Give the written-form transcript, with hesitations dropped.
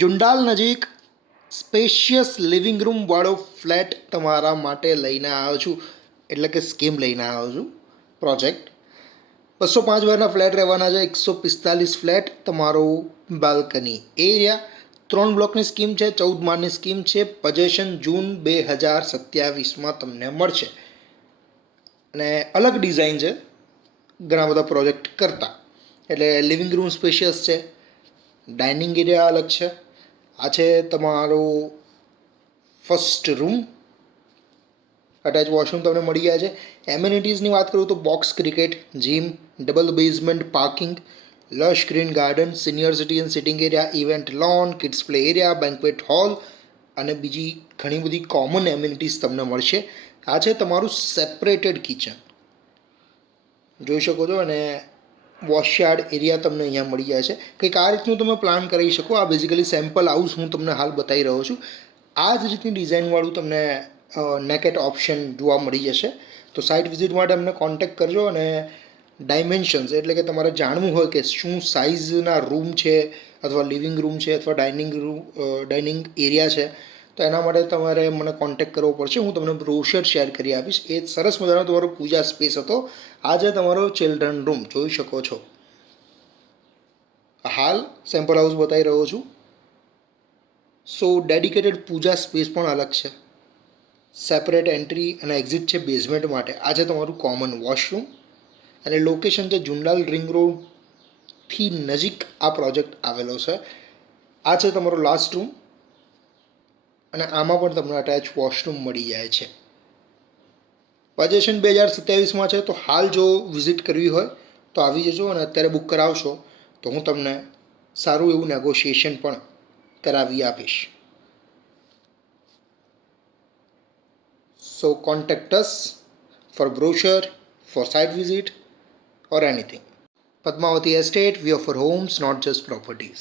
જુંડાલ નજીક spacious living રૂમવાળો flat તમારા માટે લઈને આવ્યો છું, એટલે કે સ્કીમ લઈને આવ્યો છું. પ્રોજેક્ટ 205 ફ્લેટ રહેવાના છે. 145 ફ્લેટ, તમારો બાલ્કની એરિયા. 3 બ્લોકની સ્કીમ છે, 14 માળની સ્કીમ છે. પોઝેશન જૂન 2027 તમને મળશે. અને અલગ ડિઝાઇન છે ઘણા બધા પ્રોજેક્ટ કરતાં. એટલે લિવિંગ રૂમ સ્પેશિયસ છે, ડાઇનિંગ એરિયા અલગ છે. આ છે તમારો ફર્સ્ટ રૂમ. અટેચ વોશરૂમ તમને મળી ગયા છે. એમ્યુનિટીઝની વાત કરું તો box cricket, gym, double basement parking, lush green garden, senior citizen sitting area, event lawn, kids play area, banquet hall અને બીજી ઘણી બધી કોમન એમ્યુનિટીઝ તમને મળશે. આ છે તમારું સેપરેટેડ કિચન, જોઈ શકો છો. અને વોશયાર્ડ એરિયા તમને અહીંયા મળી જાય છે. કંઈક આ રીતનું તમે પ્લાન કરી શકો. આ બેઝિકલી સેમ્પલ હાઉસ હું તમને હાલ બતાવી રહ્યો છું. આ જ રીતની ડિઝાઇનવાળું તમને નેકેટ ઓપ્શન જોવા મળી જશે. તો સાઇટ વિઝિટ માટે અમને કોન્ટેક્ટ કરજો. અને ડાયમેન્શન્સ એટલે કે તમારે જાણવું હોય કે શું સાઇઝના રૂમ છે, અથવા લિવિંગ રૂમ છે, અથવા ડાઇનિંગ એરિયા છે, તો એના માટે તમારે મને કોન્ટેક્ટ કરવો પડશે. હું તમને બ્રોશર શેર કરી આપીશ. એ સરસ મજાનો તમારો પૂજા સ્પેસ હતો. આ છે તમારો ચિલ્ડ્રન રૂમ, જોઈ શકો છો. હાલ સેમ્પલ હાઉસ બતાવી રહ્યો છું. સો ડેડિકેટેડ પૂજા સ્પેસ પણ અલગ છે. સેપરેટ એન્ટ્રી અને એક્ઝિટ છે બેઝમેન્ટ માટે. આ છે તમારું કોમન વોશરૂમ. અને લોકેશન છે જુંડાલ રિંગ રોડથી નજીક આ પ્રોજેક્ટ આવેલો છે. આ છે તમારો લાસ્ટ રૂમ. અને આમાં પણ તમને અટેચ વોશરૂમ મળી જાય છે. પોઝેશન 2027 છે. તો હાલ જો વિઝિટ કરવી હોય તો આવી જજો. અને અત્યારે બુક કરાવશો તો હું તમને સારું એવું નેગોશિએશન પણ કરાવી આપીશ. So contact us for brochure, for site visit or anything. Padmavati Estate, we offer homes, not just properties.